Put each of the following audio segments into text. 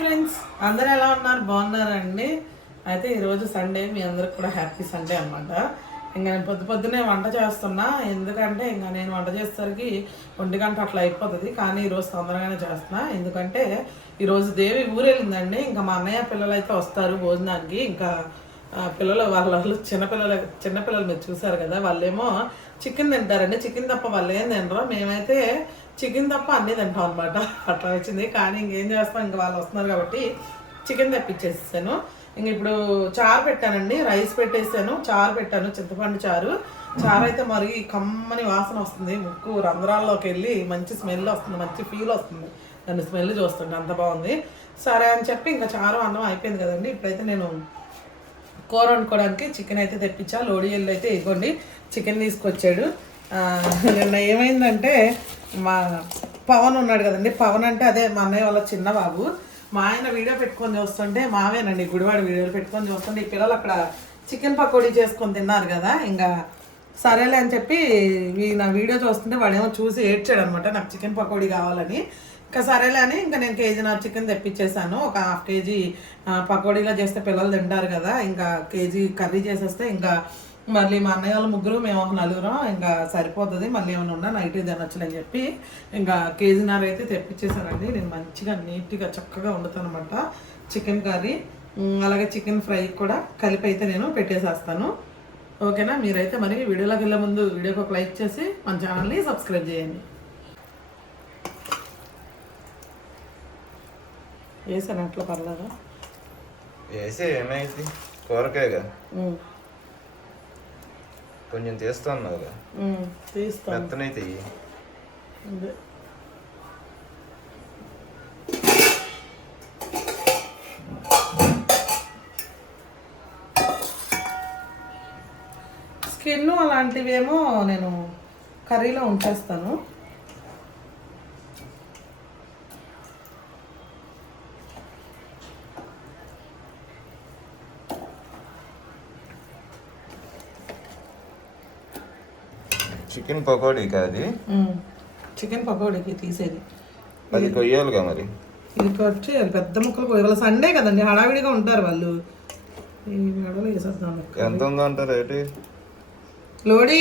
Friends అందరూ ఎలా ఉన్నారు? బాగున్నారండి. అయితే ఈరోజు సండే మీ అందరికి కూడా హ్యాపీ సండే అనమాట ఇంకా నేను పొద్దు పొద్దునే వంట చేస్తున్నా. ఎందుకంటే ఇంకా నేను వంట చేసేసరికి ఒంటి గంట అట్లా అయిపోతుంది. కానీ ఈరోజు తొందరగానే చేస్తున్నా. ఎందుకంటే ఈరోజు దేవి ఊరెళ్ళిందండి. ఇంకా మా అన్నయ్య పిల్లలు అయితే వస్తారు భోజనానికి. ఇంకా పిల్లలు వాళ్ళ వాళ్ళు చిన్నపిల్లలు చిన్నపిల్లలు మీరు చూసారు కదా. వాళ్ళేమో చికెన్ తింటారండి. చికెన్ తప్ప వాళ్ళు ఏం తినరు. మేమైతే చికెన్ తప్ప అన్నీ తింటాం అనమాట అట్లా వచ్చింది. కానీ ఇంకేం చేస్తాం? ఇంకా వాళ్ళు వస్తున్నారు కాబట్టి చికెన్ తెప్పించేసాను ఇంక ఇప్పుడు చారు పెట్టానండి. రైస్ పెట్టేసాను. చారు పెట్టాను. చింతపండు చారు. చారు అయితే మరి కమ్మని వాసన వస్తుంది. ముక్కు రంధ్రాల్లోకి వెళ్ళి మంచి స్మెల్ వస్తుంది. మంచి ఫీల్ వస్తుంది. దాన్ని స్మెల్ చూస్తుంటే అంత బాగుంది. సరే అని చెప్పి ఇంకా చారు అన్నం అయిపోయింది కదండి. ఇప్పుడైతే నేను కూర వండుకోవడానికి చికెన్ అయితే తెప్పించా. లోడి ఎల్లు అయితే ఇవ్వండి. చికెన్ తీసుకొచ్చాడు. నిన్న ఏమైందంటే మా పవన్ ఉన్నాడు కదండి. పవన్ అంటే అదే మా అన్నయ్య వాళ్ళ చిన్న బాబు. మా ఆయన వీడియో పెట్టుకొని చూస్తుంటే మావేనండి గుడివాడు వీడియోలు పెట్టుకొని చూస్తుంటే ఈ పిల్లలు అక్కడ చికెన్ పకోడీ చేసుకొని తిన్నారు కదా ఇంకా సరేలే అని చెప్పి ఈ నా వీడియో చూస్తుంటే వాడేమో చూసి ఏడ్చాడు అనమాట నాకు చికెన్ పకోడీ కావాలని. ఇంకా సరేలే అని ఇంకా నేను కేజీ నా చికెన్ తెప్పించేసాను ఒక హాఫ్ కేజీ పకోడీలో పకోడీలా చేస్తే పిల్లలు తింటారు కదా ఇంకా కేజీ కర్రీ చేసేస్తే ఇంకా మళ్ళీ మా అన్నయ్య వాళ్ళు ముగ్గురు మేము ఒక నలుగురం ఇంకా సరిపోతుంది. మళ్ళీ ఏమైనా ఉన్నా నైట్ తినొచ్చులే అని చెప్పి ఇంకా కేజీన్నర అయితే తెప్పించేసానండి నేను మంచిగా నీట్గా చక్కగా వండుతాను అనమాట చికెన్ కర్రీ అలాగే చికెన్ ఫ్రై కూడా కలిపి అయితే నేను పెట్టేసేస్తాను. ఓకేనా? మీరైతే మరి వీడియోలోకి వెళ్ళే ముందు వీడియోకి ఒక లైక్ చేసి మన ఛానల్ని సబ్స్క్రైబ్ చేయండి. వేసాను అట్లా పర్లేదా? వేసి ఏమైంది? కూరకాయగా కొంచెం తీస్తాను మెత్తనైతే ఇయ్యి. అదే. స్కిన్ అలాంటివేమో నేను కర్రీలో ఉంచేస్తాను చికెన్ పకోడీ కాదు. చికెన్ పకోడీకి తీసేది. అది కొయ్యాలిగా మరి? ఇది చేయాలి పెద్ద ముక్కలు వాళ్ళ సండే కదండి హడావిడిగా ఉంటారు వాళ్ళు. ఈ వేసేద్దాం ఎంత ఉందో అంటారు రేటు? లోడి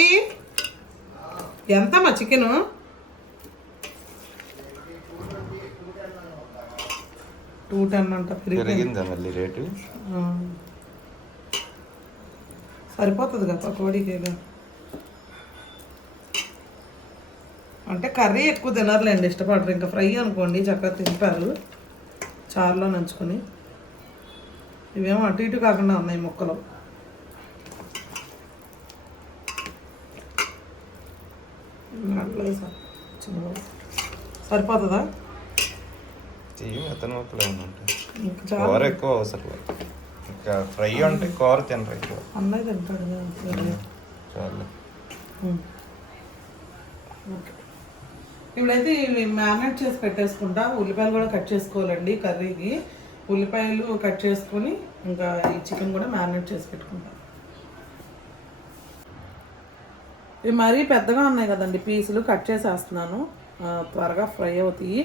ఎంత మా చికెను? టూ టెన్ అంట పెరిగి పెరిగిందా మళ్ళీ రేటు? సరిపోతుంది కదా అంటే కర్రీ ఎక్కువ తినర్లేండి ఇష్టపడరు. ఇంకా ఫ్రై అనుకోండి చక్కగా తింటారు. చారులో నంచుకొని. ఇవేమో అటు ఇటు కాకుండా ఉన్నాయి ముక్కలు. సరిపోతుందా? కూర ఎక్కువ అవసరం ఇంకా ఫ్రై అంటే కూర తినరు ఎక్కువ. అన్నయ్య తింటాడు. చాలు. ఓకే. ఇప్పుడైతే ఇవి మ్యారినేట్ చేసి పెట్టేసుకుంటా. ఉల్లిపాయలు కూడా కట్ చేసుకోవాలండి కర్రీకి. ఉల్లిపాయలు కట్ చేసుకొని ఇంకా ఈ చికెన్ కూడా మ్యారినేట్ చేసి పెట్టుకుంటా. ఇవి మరీ పెద్దగా ఉన్నాయి కదండి పీసులు కట్ చేసేస్తున్నాను. త్వరగా ఫ్రై అవుతాయి.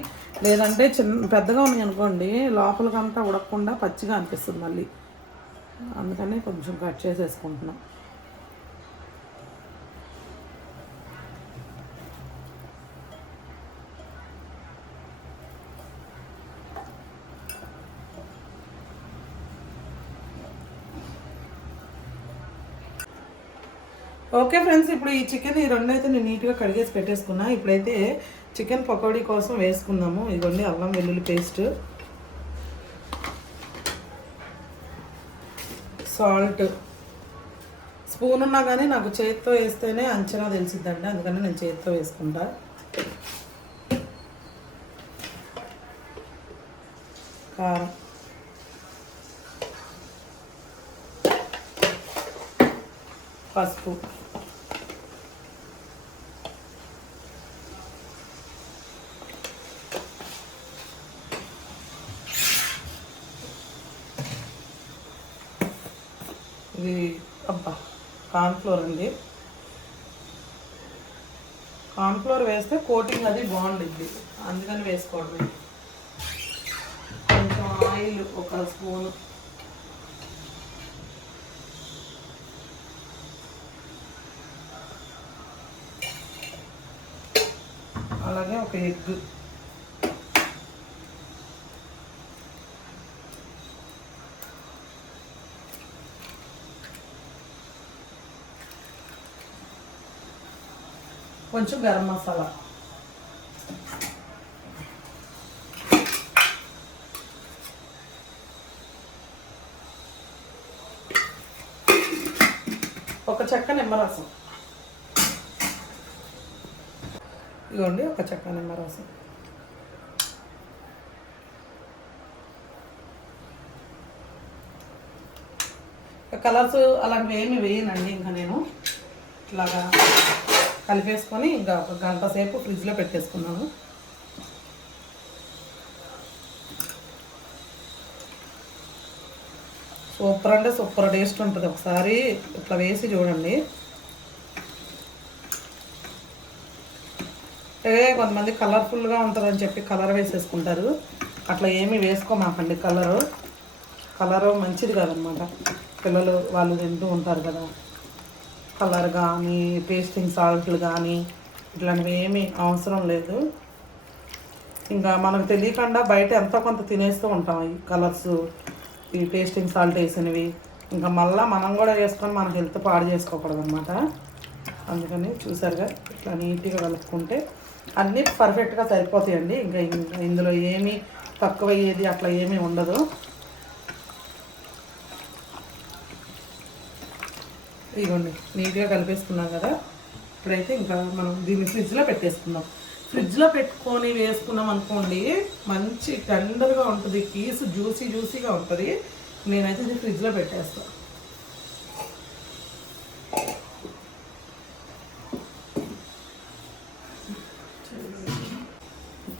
లేదంటే చిన్న పెద్దగా ఉన్నాయి అనుకోండి లోపలికంతా ఉడకకుండా పచ్చిగా అనిపిస్తుంది మళ్ళీ. అందుకని కొంచెం కట్ చేసేసుకుంటున్నాం. ఓకే ఫ్రెండ్స్ ఇప్పుడు ఈ చికెన్ ఈ రెండు అయితే నేను నీట్గా కడిగేసి పెట్టేసుకున్నా. ఇప్పుడైతే చికెన్ పకోడీ కోసం వేసుకుందాము. ఇదిగోండి అల్లం వెల్లుల్లి పేస్ట్. సాల్ట్. స్పూన్ ఉన్నా కానీ నాకు చేతితో వేస్తేనే అంచనా తెలిసిద్దండి. అందుకని నేను చేతితో వేసుకుంటా. కారం. పసుపు ఇది అబ్బా కార్న్ఫ్లోర్ అండి. కార్న్ఫ్లోర్ వేస్తే కోటింగ్ అది బాగుంటుంది అందుకని వేసుకోవడం కొంచెం ఆయిల్ ఒక స్పూను. అలాగే ఒక ఎగ్. కొంచెం గరం మసాలా. ఒక చెక్క నిమ్మరసం. ఇదిగోండి ఒక చెక్క నిమ్మరసం. కలర్స్ అలాంటివి ఏమి వేయనండి ఇంకా నేను. ఇట్లాగా కలిపేసుకొని ఇంకా ఒక గంట సేపు ఫ్రిడ్జ్లో పెట్టేసుకున్నాను సూపర్ అంటే సూపర్ టేస్ట్ ఉంటుంది. ఒకసారి ఇట్లా వేసి చూడండి. ఏ కొంతమంది కలర్ఫుల్గా ఉంటుందని చెప్పి కలర్ వేసేసుకుంటారు. అట్లా ఏమీ వేసుకోమాకండి కలరు. కలరు మంచిది కాదనమాట. పిల్లలు వాళ్ళు తింటూ ఉంటారు కదా. కలర్ కానీ టేస్టింగ్ సాల్ట్లు కానీ ఇట్లాంటివి ఏమీ అవసరం లేదు. ఇంకా మనకు తెలియకుండా బయట ఎంతో కొంత తినేస్తూ ఉంటాం ఈ కలర్స్ ఈ టేస్టింగ్ సాల్ట్ వేసినవి. ఇంకా మళ్ళీ మనం కూడా వేసుకొని మన హెల్త్ పాడు చేసుకోకూడదు అనమాట అందుకని చూసారుగా ఇట్లా నీట్గా కలుపుకుంటే అన్నీ పర్ఫెక్ట్గా సరిపోతాయండి. ఇంకా ఇందులో ఏమీ తక్కువ అయ్యేది అట్లా ఏమీ ఉండదు. ఇదిగోండి నీట్గా కలిపేసుకున్నాం కదా. ఇప్పుడైతే ఇంకా మనం దీన్ని ఫ్రిడ్జ్లో పెట్టేసుకుందాం. ఫ్రిడ్జ్లో పెట్టుకొని వేసుకున్నాం అనుకోండి మంచి టెండర్గా ఉంటుంది పీస్ జ్యూసీ జ్యూసీగా ఉంటుంది. నేనైతే ఇది ఫ్రిడ్జ్లో పెట్టేస్తాను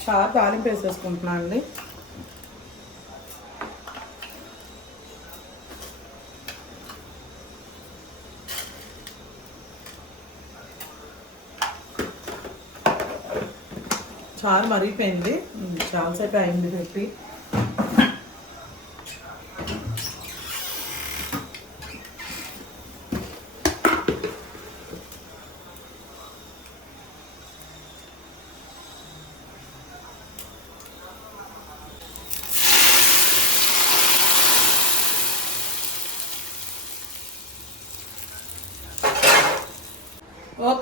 చాలా తాలింపు వేసేసుకుంటున్నాను అండి. చారు మరిగిపోయింది. చాలాసేపు అయింది పెట్టి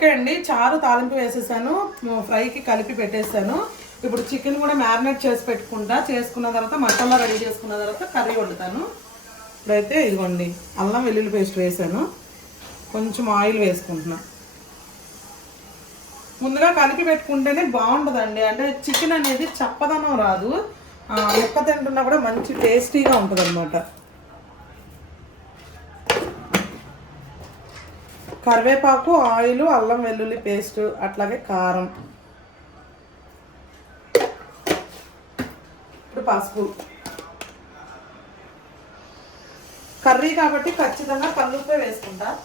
ఓకే అండి చారు తాలింపు వేసేసాను ఫ్రైకి కలిపి పెట్టేసాను. ఇప్పుడు చికెన్ కూడా మ్యారినేట్ చేసి పెట్టుకుంటా. చేసుకున్న తర్వాత మసాలా రెడీ చేసుకున్న తర్వాత కర్రీ వండుతాను. ఇప్పుడైతే ఇదిగోండి అల్లం వెల్లుల్లి పేస్ట్ వేసాను. కొంచెం ఆయిల్ వేసుకుంటున్నా. ముందుగా కలిపి పెట్టుకుంటేనే బాగుంటుందండి. అంటే చికెన్ అనేది చప్పదనం రాదు. ముక్క తింటున్నా కూడా మంచి టేస్టీగా ఉంటుంది కరివేపాకు ఆయిల్ అల్లం వెల్లుల్లి పేస్ట్ అట్లాగే కారం. ఇప్పుడు పసుపు. కర్రీ కాబట్టి ఖచ్చితంగా కల్లుప్పే వేసుకుంటా.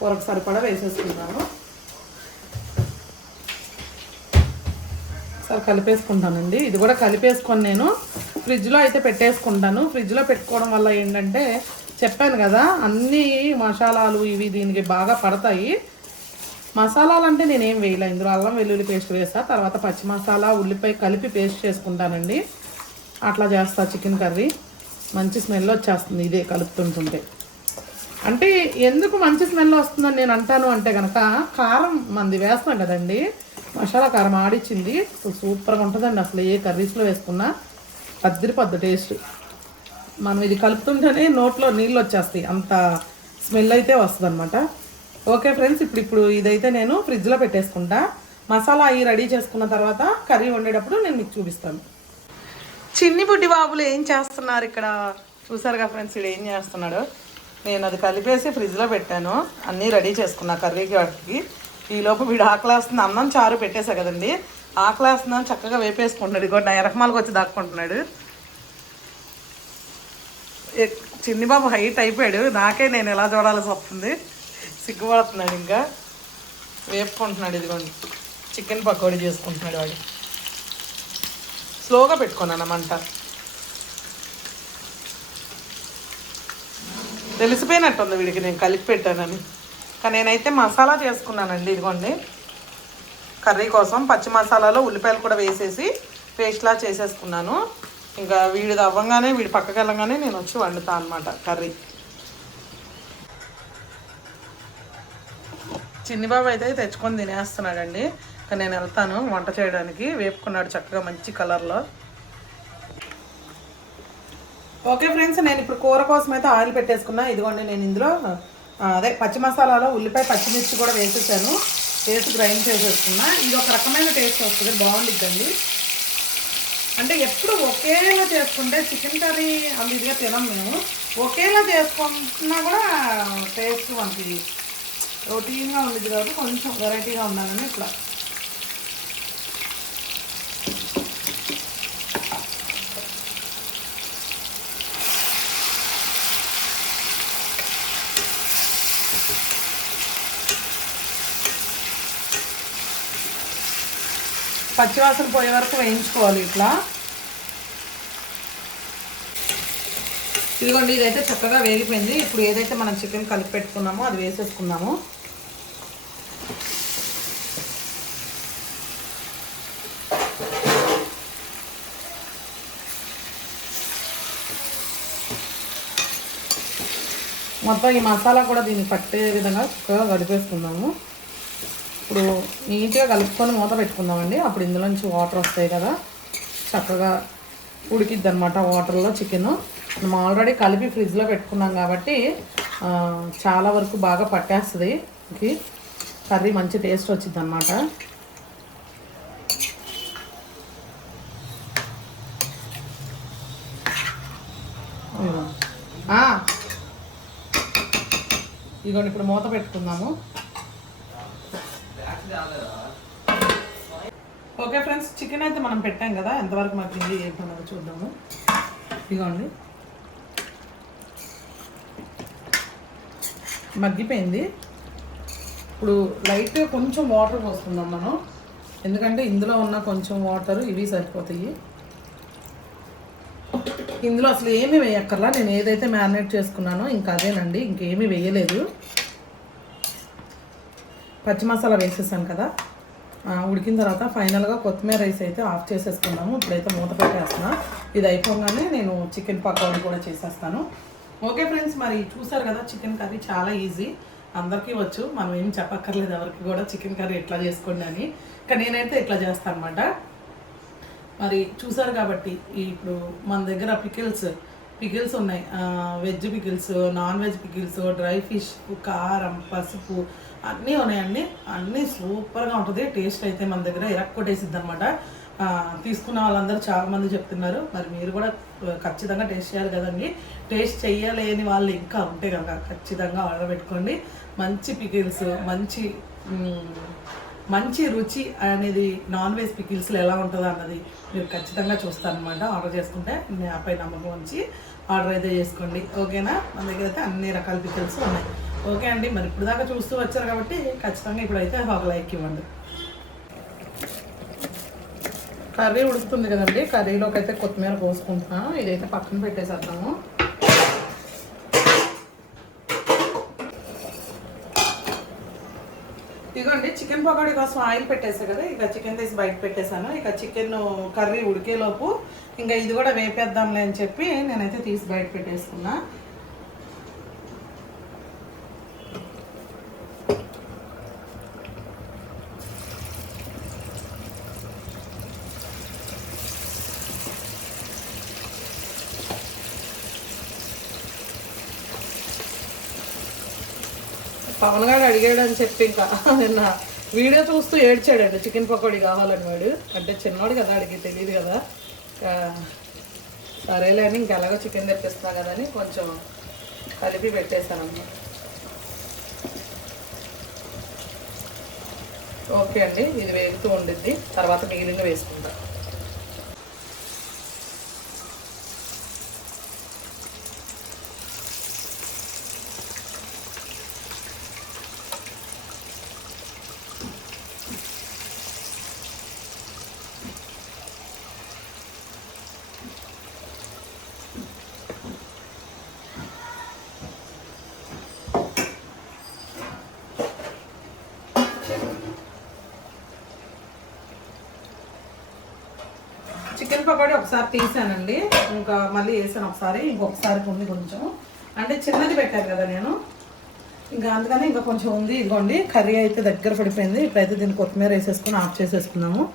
కూరకు సరిపడా వేసేసుకుంటాను. ఒకసారి కలిపేసుకుంటానండి. ఇది కూడా కలిపేసుకొని నేను ఫ్రిడ్జ్లో అయితే పెట్టేసుకుంటాను. ఫ్రిడ్జ్లో పెట్టుకోవడం వల్ల ఏంటంటే చెప్పాను కదా అన్ని మసాలాలు ఇవి దీనికి బాగా పడతాయి. మసాలాలు అంటే నేనేం వేయలే. ఇందులో అల్లం వెల్లుల్లి పేస్ట్ వేస్తా తర్వాత పచ్చి మసాలా ఉల్లిపాయ కలిపి పేస్ట్ చేసుకుంటానండి. అట్లా చేస్తా చికెన్ కర్రీ. మంచి స్మెల్ వచ్చేస్తుంది ఇదే కలుపుతుంటుంటే. అంటే ఎందుకు మంచి స్మెల్ వస్తుందని నేను అంటాను అంటే కనుక కారం మంది వేస్తాం కదండి. మసాలా కారం ఆడిచ్చింది. సూపర్గా ఉంటుందండి. అసలు ఏ కర్రీస్లో వేసుకున్నా పద్దరి పద్ద టేస్ట్. మనం ఇది కలుపుతుంటేనే నోట్లో నీళ్ళు వచ్చేస్తాయి. అంత స్మెల్ అయితే వస్తుంది అనమాట ఓకే ఫ్రెండ్స్ ఇప్పుడు ఇప్పుడు ఇదైతే నేను ఫ్రిడ్జ్లో పెట్టేసుకుంటా. మసాలా అవి రెడీ చేసుకున్న తర్వాత కర్రీ వండేటప్పుడు నేను మీకు చూపిస్తాను. చిన్ని బుడ్డి బాబులు ఏం చేస్తున్నారు ఇక్కడ? చూసారుగా ఫ్రెండ్స్ ఇక్కడ ఏం చేస్తున్నాడు? నేను అది కలిపేసి ఫ్రిడ్జ్లో పెట్టాను. అన్నీ రెడీ చేసుకున్నా కర్రీకి వాటికి. ఈలోపు వీడు ఆకలేస్తుంది అన్నం చారు పెట్టేశా కదండి. ఆకలేస్తుందని చక్కగా వేపేసుకుంటున్నాడు. ఇగో ఎరకమాలకు వచ్చి దాక్కుంటున్నాడు. చిన్ని బాబు హైట్ అయిపోయాడు. నాకే నేను ఎలా చూడాల్సి వస్తుంది? సిగ్గుపడుతున్నాడు ఇంకా. వేపుకుంటున్నాడు ఇదిగోండి. చికెన్ పకోడీ చేసుకుంటున్నాడు వాడు. స్లోగా పెట్టుకున్నాను మంట. తెలిసిపోయినట్టుంది వీడికి నేను కలిపి పెట్టానని. కానీ నేనైతే మసాలా చేసుకున్నానండి ఇదిగోండి. కర్రీ కోసం పచ్చి మసాలాలో ఉల్లిపాయలు కూడా వేసేసి పేస్ట్లా చేసేసుకున్నాను. ఇంకా వీడిది అవ్వగానే వీడి పక్కకి వెళ్ళగానే నేను వచ్చి వండుతాను అనమాట కర్రీ. చిన్నిబాబు అయితే తెచ్చుకొని తినేస్తున్నాడండి. కానీ నేను వెళ్తాను వంట చేయడానికి. వేపుకున్నాడు చక్కగా మంచి కలర్లో. ఓకే ఫ్రెండ్స్ నేను ఇప్పుడు కూర కోసం అయితే ఆయిల్ పెట్టేసుకున్నా. ఇదిగోండి నేను ఇందులో అదే పచ్చి మసాలాలో ఉల్లిపాయ పచ్చిమిర్చి కూడా వేసేసాను. వేసి గ్రైండ్ చేసేసుకున్నా. ఇది ఒక రకమైన టేస్ట్ వస్తుంది బాగుండిద్దండి. అంటే ఎప్పుడు ఒకేలా చేసుకుంటే చికెన్ కర్రీ అంత ఇదిగా తినం మేము. ఒకేలా చేసుకున్నా కూడా టేస్ట్ మనకి రొటీన్గా ఉండేది కాబట్టి కొంచెం వెరైటీగా ఉండాలని ఇట్లా. పచ్చివాసన పోయే వరకు వేయించుకోవాలి ఇట్లా. ఇదిగోండి ఇదైతే చక్కగా వేగిపోయింది. ఇప్పుడు ఏదైతే మనం చికెన్ కలిపి పెట్టుకున్నామో అది వేసేసుకున్నాము మొత్తం ఈ మసాలా కూడా దీన్ని పట్టే విధంగా చక్కగా గడిపేసుకుందాము. ఇప్పుడు నీట్గా కలుపుకొని మూత పెట్టుకుందామండి. అప్పుడు ఇందులోంచి వాటర్ వస్తాయి కదా. చక్కగా ఉడికిద్ది అనమాట వాటర్లో చికెన్. మనం ఆల్రెడీ కలిపి ఫ్రిడ్జ్లో పెట్టుకున్నాం కాబట్టి చాలా వరకు బాగా పట్టేస్తుంది. కర్రీ మంచి టేస్ట్ వచ్చింది అనమాట ఇదిగోండి ఇప్పుడు మూత పెట్టుకుందాము. ఓకే ఫ్రెండ్స్ చికెన్ అయితే మనం పెట్టాం కదా ఎంతవరకు మగ్గింది ఏంటన్నది చూద్దాము. ఇదిగోండి. మగ్గిపోయింది. ఇప్పుడు లైట్ కొంచెం వాటర్ పోస్తున్నాం మనం. ఎందుకంటే ఇందులో ఉన్న కొంచెం వాటర్ ఇవి సరిపోతాయి. ఇందులో అసలు ఏమీ వేయక్కర్లా. నేను ఏదైతే మ్యారినేట్ చేసుకున్నానో ఇంకా అదేనండి. ఇంకేమీ వేయలేదు. పచ్చి మసాలా వేసేసాను కదా. ఉడికిన తర్వాత ఫైనల్గా కొత్తిమీర రైస్ అయితే ఆఫ్ చేసేసుకున్నాము. ఇప్పుడైతే మూత పెట్టేస్తున్నా. ఇది అయిపోగానే నేను చికెన్ పకోడీ కూడా చేసేస్తాను. ఓకే ఫ్రెండ్స్ మరి చూసారు కదా చికెన్ కర్రీ చాలా ఈజీ. అందరికీ వచ్చు. మనం ఏం చెప్పక్కర్లేదు ఎవరికి కూడా చికెన్ కర్రీ ఎట్లా చేసుకోండి అని. కానీ నేనైతే ఇట్లా చేస్తాను అనమాట మరి చూసారు కాబట్టి ఇప్పుడు మన దగ్గర పికిల్స్ పికిల్స్ ఉన్నాయి. Veg pickles non veg pickles dry fish కారం పసుపు అన్నీ ఉన్నాయండి. అన్నీ సూపర్గా ఉంటుంది. టేస్ట్ అయితే మన దగ్గర ఇరక్కొట్టేసిద్ది అనమాట తీసుకున్న వాళ్ళందరూ చాలామంది చెప్తున్నారు. మరి మీరు కూడా ఖచ్చితంగా టేస్ట్ చేయాలి కదండి. టేస్ట్ చేయలేని వాళ్ళు ఇంకా ఉంటే కనుక ఖచ్చితంగా ఆర్డర్ పెట్టుకోండి. మంచి పికిల్స్ మంచి మంచి రుచి అనేది నాన్ వెజ్ పికిల్స్లో ఎలా ఉంటుందో అన్నది మీరు ఖచ్చితంగా చూస్తారనమాట ఆర్డర్ చేసుకుంటే నాపై నమ్మకం ఉంచి ఆర్డర్ అయితే చేసుకోండి. ఓకేనా? మన దగ్గర అయితే అన్ని రకాల పికిల్స్ ఉన్నాయి. ఓకే అండి మరి ఇప్పుడు దాకా చూస్తూ వచ్చారు కాబట్టి ఖచ్చితంగా ఇప్పుడైతే ఒక లైక్ ఇవ్వండి. కర్రీ ఉడుకుతుంది కదండి కర్రీలోకి అయితే కొత్తిమీర పోసుకుంటున్నాను ఇదైతే పక్కన పెట్టేసేద్దాము. ఇదిగోండి చికెన్ పకోడీ కోసం ఆయిల్ పెట్టేసా కదా ఇక చికెన్ తీసి బయట పెట్టేశాను. ఇక చికెన్ కర్రీ ఉడికేలోపు ఇంకా ఇది కూడా వేపేద్దాంలే అని చెప్పి నేనైతే తీసి బయట పెట్టేసుకున్నాను పవన్ గారు అడిగాడు అని చెప్పి ఇంకా నిన్న వీడియో చూస్తూ ఏడ్చాడండి. చికెన్ పకోడీ కావాలని వాడు. అంటే చిన్నవాడు కదా అడిగి తెలియదు కదా. సరేలే అని ఇంకా ఎలాగో చికెన్ తెప్పిస్తున్నా కదా అని కొంచెం కలిపి పెట్టేశాను ఓకే అండి ఇది వేగుతూ ఉండిద్ది. తర్వాత మిగిలిన వేసుకుంటాను పకోడీ ఒకసారి తీసానండి. ఇంకా మళ్ళీ వేసాను ఒకసారి. ఇంకొకసారి ఉంది కొంచెం. అంటే చిన్నది పెట్టాను కదా నేను. ఇంకా అందుకని ఇంకా కొంచెం ఉంది. ఇదిగోండి కర్రీ అయితే దగ్గర పడిపోయింది. ఇప్పుడైతే దీన్ని కొత్తిమీర వేసేసుకుని ఆఫ్ చేసేసుకున్నాము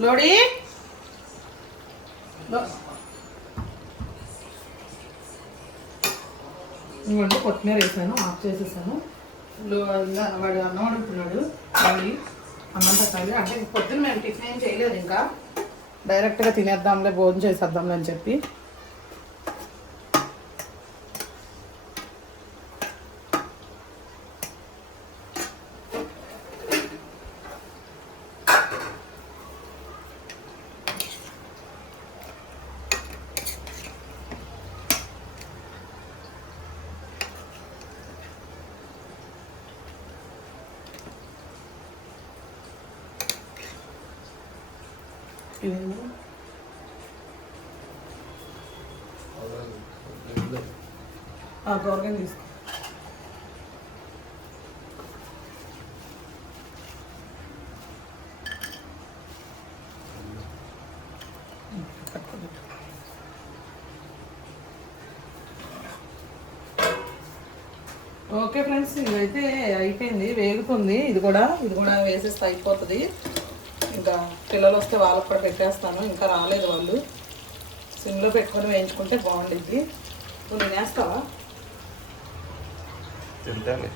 లోడి? లో- ఇదిగోండి కొత్తిమీర వేసాను. ఆఫ్ చేసేసాను. వాడు అన్నం అడుగుతున్నాడు అన్నం పెట్టాలి అంటే పొద్దున్న మేము టిఫిన్ ఏం చేయలేదు ఇంకా. డైరెక్ట్గా తినేద్దాంలే భోజనం చేసేద్దాంలే అని చెప్పి. ఆ తీసుకో. ఓకే ఫ్రెండ్స్ ఇదైతే అయిపోయింది వేగుతుంది. ఇది కూడా ఇది కూడా వేసేస్తే అయిపోతుంది. ఇంకా పిల్లలు వస్తే వాళ్ళకి కూడా పెట్టేస్తాను. ఇంకా రాలేదు వాళ్ళు. సిమ్లో పెట్టుకొని వేయించుకుంటే బాగుండిద్ది. నువ్వు తినేస్తావా? తింటాలి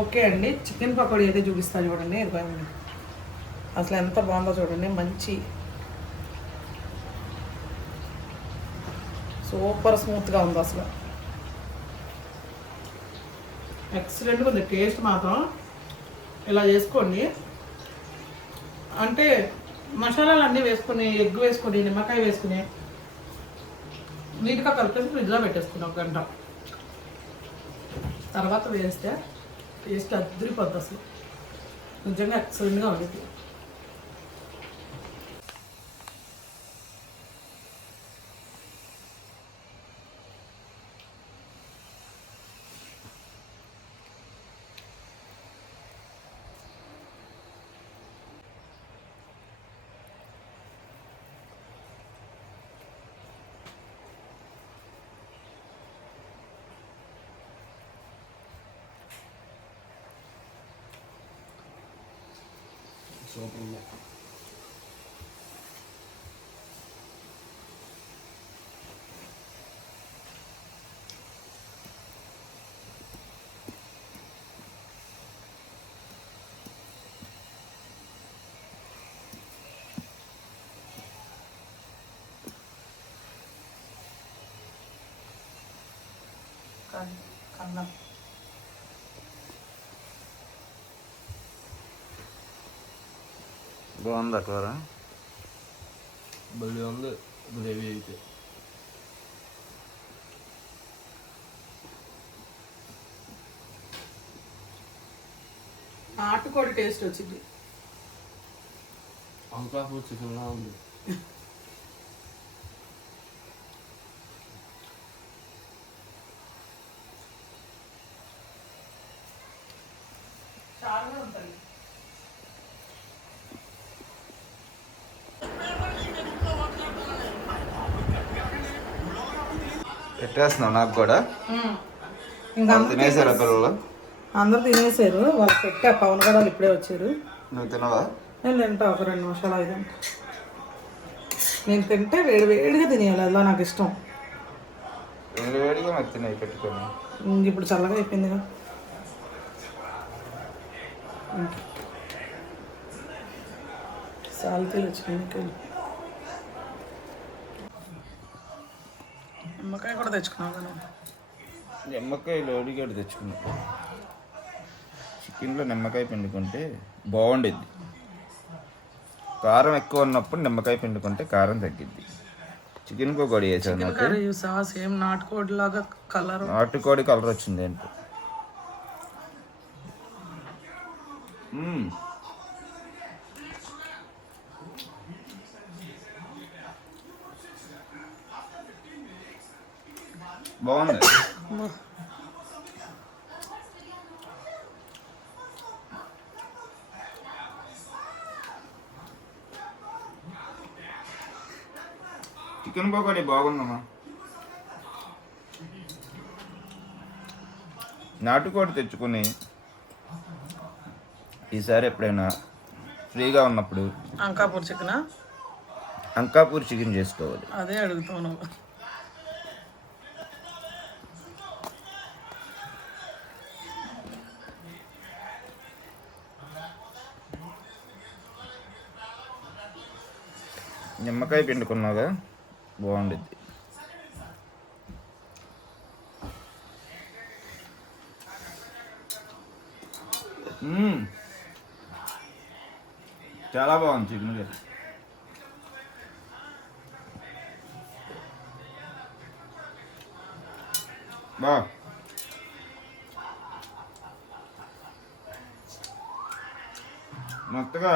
ఓకే అండి. చికెన్ పకోడీ అయితే చూపిస్తాను చూడండి. ఇదిగోండి అసలు ఎంత బాగుందో చూడండి. మంచి సూపర్ స్మూత్గా ఉంది అసలు. ఎక్సలెంట్గా ఉంది. టేస్ట్ మాత్రం ఇలా చేసుకోండి. అంటే మసాలాలు అన్నీ వేసుకొని ఎగ్ వేసుకొని నిమ్మకాయ వేసుకుని నీట్గా కలిపేసి ఫ్రిడ్జ్లో పెట్టేసుకుని ఒక గంట. తర్వాత వేస్తే టేస్ట్ అద్దరిపోద్ది అసలు. నిజంగా ఎక్సలెంట్గా ఉంది కన్నం బాగుందా కూర? భలే ఉంది గ్రేవీ అయితే. నాటుకోడి టేస్ట్ వచ్చింది. అంకాపు చికెన్లా ఉంది చాలా ఉంటుంది పెట్టేస్తున్నావు నాకు కూడా. తినేసారా పిల్లలు? అందరూ తినేసారు వాళ్ళు పెట్టా పవన్ గడాలు ఇప్పుడే వచ్చారు. నువ్వు తినవా? నేను తింటా ఒక రెండు నిమిషాలు ఐదు నేను తింటే వేడి వేడిగా తినేయాలి. అలా నాకు ఇష్టం. వేడి వేడిగా మరి తినేవి పెట్టుకొని. ఇప్పుడు చల్లగా అయిపోయిందిగా సాల్తీలు వచ్చినాయి నీకు. నిమ్మకాయ కూడా తెచ్చుకున్నావు కదా నిమ్మకాయ లోడిగడ్డ తెచ్చుకున్నా. చికెన్లో నిమ్మకాయ పిండుకుంటే బాగుండేది కారం ఎక్కువ ఉన్నప్పుడు నిమ్మకాయ పిండుకుంటే కారం తగ్గిద్ది. చికెన్ పకోడీ వేసాను సేమ్ నాటుకోడి లాగా కలర్. నాటుకోడి కలర్ వచ్చింది ఏంటో బాగుంది చికెన్ పకోడీ బాగుందమ్మా. నాటుకోడి తెచ్చుకుని ఈసారి ఎప్పుడైనా ఫ్రీగా ఉన్నప్పుడు అంకాపూర్ చికెన్? అంకాపూర్ చికెన్ చేసుకోవాలి. అదే అడుగుతాను నిమ్మకాయ పిండుకున్నాగా బాగుండిద్ది. చాలా బాగుంది చికెన్ కర్రీ. బా. మొత్తగా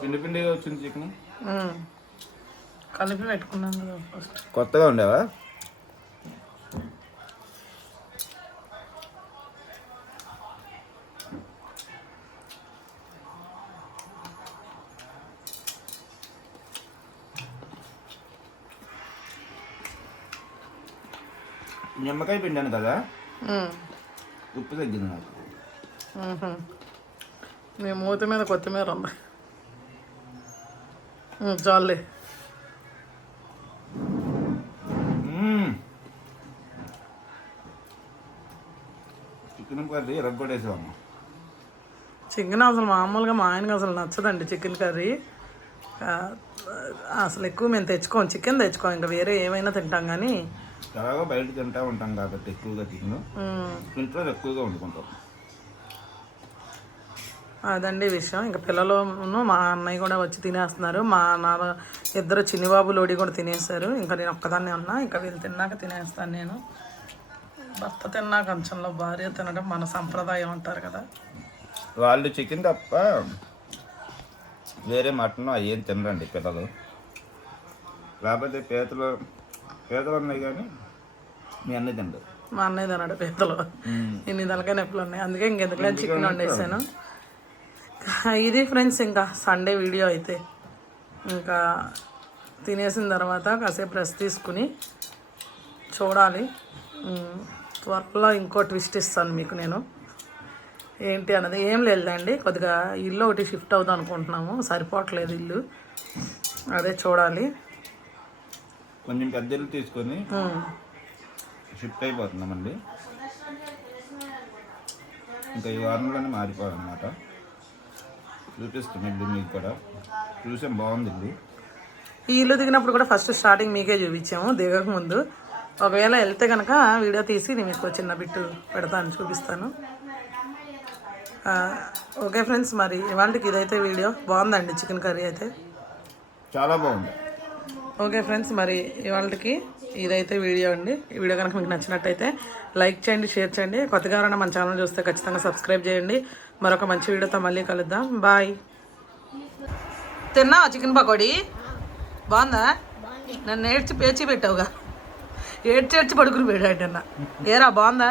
పిండి పిండిగా వచ్చింది చికెన్. కలిపి పెట్టుకున్నాను కదా ఫస్ట్ కొత్తగా ఉండేవా? నిమ్మకాయ పిండాను కదా? ఉప్పు తగ్గింది నాకు. మీ మూతి మీద కొత్తిమీర ఉంది. ఉమ్, చాలులే మ్మ్. చికెన్ కర్రీ చికెన్ అసలు మామూలుగా మా ఆయనకి అసలు నచ్చదండి చికెన్ కర్రీ. అసలు ఎక్కువ మేము తెచ్చుకోం చికెన్ తెచ్చుకోం ఇంకా వేరే ఏమైనా తింటాం కానీ. ఎలాగో బయట తింటా ఉంటాం కాబట్టి ఎక్కువగా చికెన్ ఇంట్లో ఎక్కువగా వండుకుంటాం అదండి విషయం. ఇంకా పిల్లలు మా అన్నయ్య కూడా వచ్చి తినేస్తున్నారు. మా నాన్న ఇద్దరు చిన్నిబాబు లోడి కూడా తినేస్తారు ఇంకా నేను ఒక్కదాన్నే ఉన్నా ఇంకా వీళ్ళు తిన్నాక తినేస్తాను నేను. భర్త తిన్నా కంచంలో భార్య తినడం మన సంప్రదాయం అంటారు కదా. వాళ్ళు చికెన్ తప్ప వేరే మటన్ ఏం తినరండి పిల్లలు. లేకపోతే పీతలు పీతలు ఉన్నాయి కానీ మీ అన్నీ తింటారు మా అన్నయ్య తినడు పెద్దలు ఇన్ని తలకాయ నొప్పులు ఉన్నాయి. అందుకే ఇంకెందుకులే చికెన్ వండేసాను. ఇది ఫ్రెండ్స్ ఇంకా సండే వీడియో అయితే. ఇంకా తినేసిన తర్వాత కాసేపు రెస్ట్ తీసుకుని చూడాలి. త్వరలో ఇంకో ట్విస్ట్ ఇస్తాను మీకు నేను. ఏంటి అన్నది? ఏం లేదండి కొద్దిగా ఇల్లు ఒకటి షిఫ్ట్ అవుదాం అనుకుంటున్నాము. సరిపోవట్లేదు ఇల్లు. అదే చూడాలి. కొంచెం పెద్దలు తీసుకొని ఉమ్, షిఫ్ట్ అయిపోతున్నామండి ఇంకా ఈ వారంలోనే మారిపోవాలన్నమాట. చూపిస్తాం ఇల్లు మీకు కూడా. చూసాం బాగుంది ఇల్లు. ఈ ఇల్లు దిగినప్పుడు కూడా ఫస్ట్ స్టార్టింగ్ మీకే చూపించాము దిగక ముందు ఒకవేళ వెళ్తే కనుక వీడియో తీసి నేను మీకు చిన్న బిట్టు పెడతాను చూపిస్తాను. ఓకే ఫ్రెండ్స్ మరి ఇవాళకి ఇదైతే వీడియో. బాగుందండి చికెన్ కర్రీ అయితే. చాలా బాగుంది. ఓకే ఫ్రెండ్స్ మరి ఇవాళకి ఇదైతే వీడియో అండి. ఈ వీడియో కనుక మీకు నచ్చినట్టయితే లైక్ చేయండి షేర్ చేయండి. కొత్తగా ఎవరైనా మన ఛానల్ చూస్తే ఖచ్చితంగా సబ్స్క్రైబ్ చేయండి. మరొక మంచి వీడియోతో మళ్ళీ కలుద్దాం. బాయ్. తిన్నావా చికెన్ పకోడీ? బాగుందా? నన్ను ఏడ్చి పేచి పెట్టావుగా. ఏడ్చేడ్చి పడుకుని పోయాడు అన్న ఏరా బాగుందా?